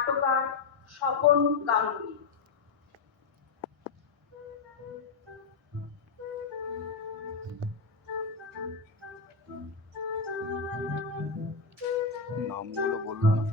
নাট্যকার স্বপন গাঙ্গুলি। নামগুলো বললো না।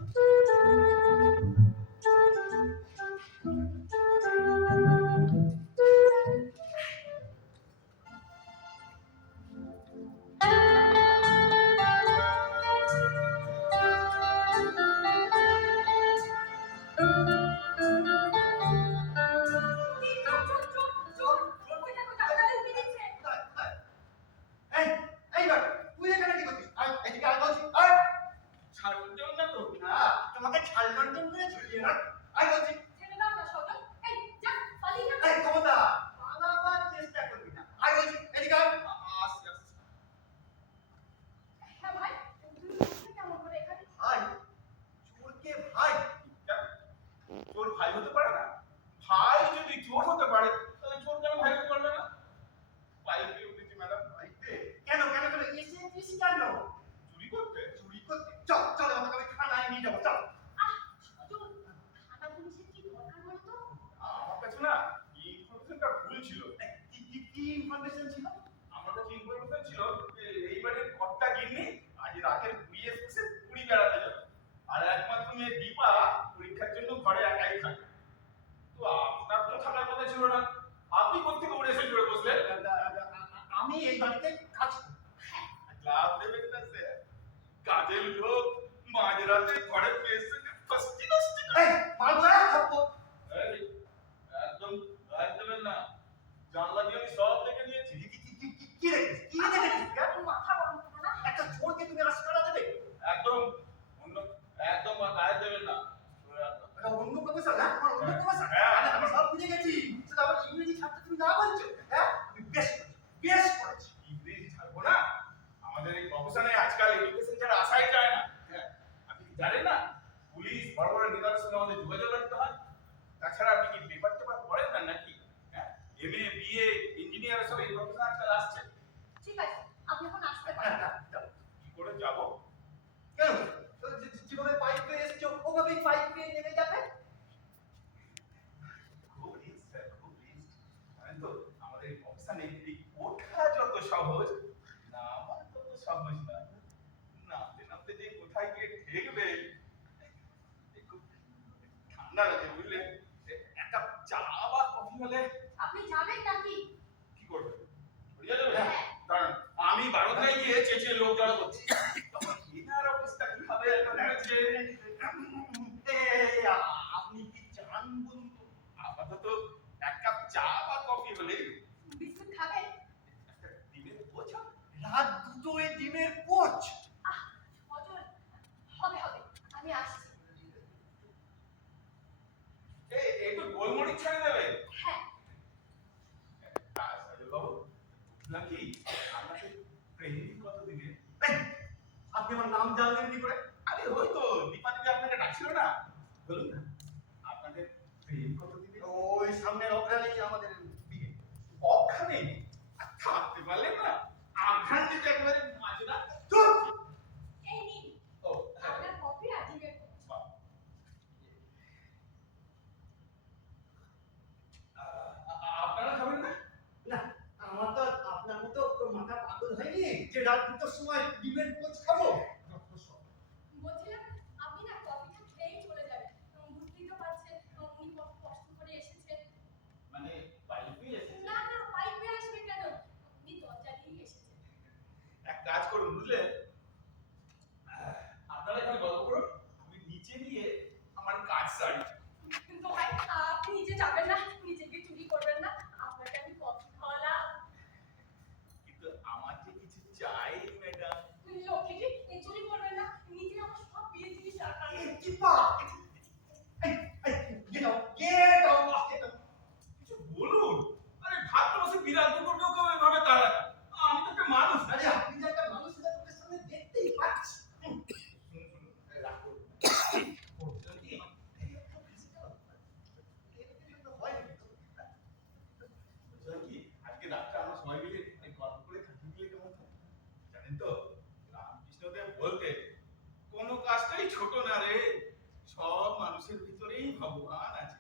মানুষের ভিতরেই ভগবান আছে।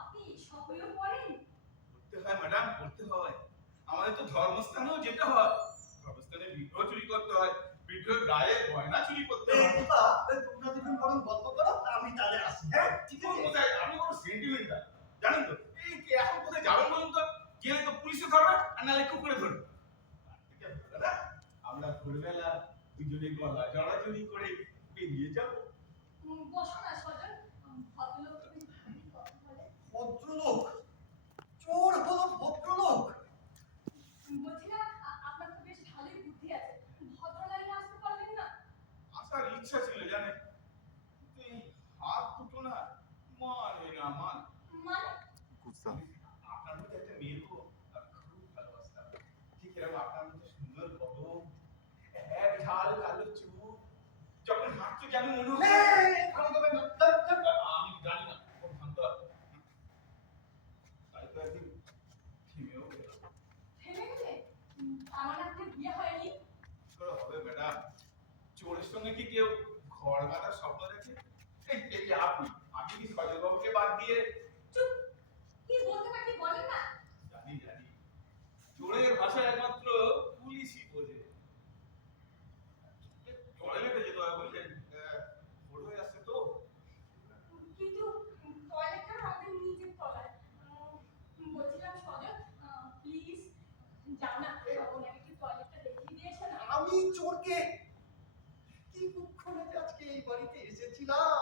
আপনি সব বইও পড়েন? পড়তে হয় ম্যাডাম, পড়তে হয়। আমাদের তো ধর্মস্থানেও যেতে হয়, ধর্মস্থানে বিগ্রহ চুরি করতে হয়, বিগ্রহের গায়ে গয়না চুরি করতে হয়। তোমরা দুজন বরং গল্প করো, আমি তাহলে আসি। হ্যাঁ ঠিক আছে। কোথায় আপনি বড় সেন্টিমেন্টাল, জানেন তো? এই কি এখন কোথায় যাবেন বলুন তো? গেলে তো পুলিশে ধরবে, আর নাহলে কুকুরে ধরবে। তার থেকে ভালো না আমরা ভোরবেলা দুজনে গলা জড়াজড়ি করে বেরিয়ে যাবো। বসো না সজল, ভদ্রলোক তুমি কথা বলে। ভদ্রলোক? চোর হলো ভদ্রলোক? বলছিলাম আপনার তো বেশ ভালোই বুদ্ধি আছে, ভদ্র লাইনে আসতে পারবেন না? আসার ইচ্ছা ছিল জানেন, কিন্তু এই হাত দুটো না মানে না মানে। মানে? আপনার মধ্যে একটা মেয়ে তো আমি খুব ভালোবাসতাম, ঠিক এরকম আপনার মধ্যে সুন্দর বদন, এক ঝাল কালো চুল, যখন হাঁটতো যেন মনে হতো আমি জানি না কোন ভাঙতে হবে। তাই তো একদিন থেমেও গেল। থেমে গেলে? আমার আপনার বিয়ে হয়নি? করে হবে ম্যাডাম, চোরের সঙ্গে কি কেউ ঘর বাঁধার স্বপ্ন দেখে? এই যে আপনি কি সজলবাবুকে বাদ দিয়ে? চুপ! কি বলতে পারি বলেন না। জানি জানি, চোরের ভাষা একমাত্র পুলিশই বোঝে। টয়লেটে যেতে হয় বললেন, ভোর হয়ে আসছে তো। কিন্তু টয়লেটটা আমাদের নিজের তলায়। বলছিলাম সজল, প্লিজ যাও না, ওনাকে একটু টয়লেটটা দেখিয়ে দিয়েছো না? আমি চোরকে? কি কুক্ষণে যে আজকে এই বাড়িতে এসেছিলাম।